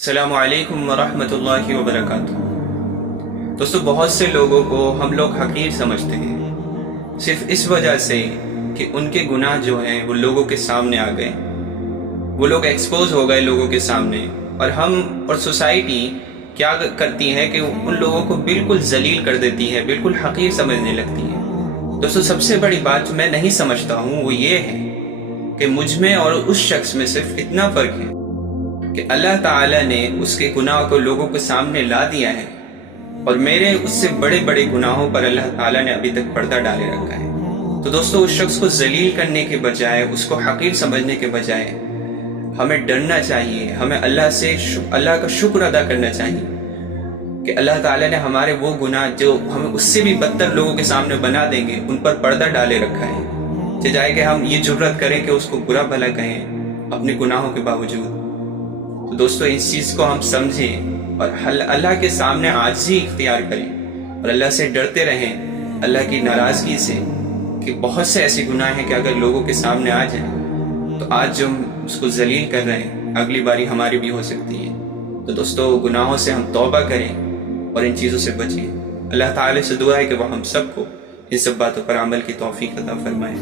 السلام علیکم ورحمۃ اللہ وبرکاتہ۔ دوستو، بہت سے لوگوں کو ہم لوگ حقیر سمجھتے ہیں صرف اس وجہ سے کہ ان کے گناہ جو ہیں وہ لوگوں کے سامنے آ گئے، وہ لوگ ایکسپوز ہو گئے لوگوں کے سامنے، اور ہم اور سوسائٹی کیا کرتی ہے کہ ان لوگوں کو بالکل ذلیل کر دیتی ہے، بالکل حقیر سمجھنے لگتی ہے۔ دوستو، سب سے بڑی بات جو میں نہیں سمجھتا ہوں وہ یہ ہے کہ مجھ میں اور اس شخص میں صرف اتنا فرق ہے کہ اللہ تعالیٰ نے اس کے گناہ کو لوگوں کے سامنے لا دیا ہے، اور میرے اس سے بڑے بڑے گناہوں پر اللہ تعالیٰ نے ابھی تک پردہ ڈالے رکھا ہے۔ تو دوستو، اس شخص کو ذلیل کرنے کے بجائے، اس کو حقیر سمجھنے کے بجائے ہمیں ڈرنا چاہیے، ہمیں اللہ کا شکر ادا کرنا چاہیے کہ اللہ تعالیٰ نے ہمارے وہ گناہ جو ہمیں اس سے بھی بدتر لوگوں کے سامنے بنا دیں گے ان پر پردہ ڈالے رکھا ہے، چاہے کہ ہم یہ جرت کریں کہ اس کو برا بھلا کہیں اپنے گناہوں کے باوجود۔ تو دوستو، اس چیز کو ہم سمجھیں اور اللہ کے سامنے عاجزی اختیار کریں اور اللہ سے ڈرتے رہیں، اللہ کی ناراضگی سے، کہ بہت سے ایسے گناہ ہیں کہ اگر لوگوں کے سامنے آ جائیں تو آج جو ہم اس کو ذلیل کر رہے ہیں اگلی باری ہماری بھی ہو سکتی ہے۔ تو دوستو، گناہوں سے ہم توبہ کریں اور ان چیزوں سے بچیں۔ اللہ تعالی سے دعا ہے کہ وہ ہم سب کو ان سب باتوں پر عمل کی توفیق عطا فرمائے۔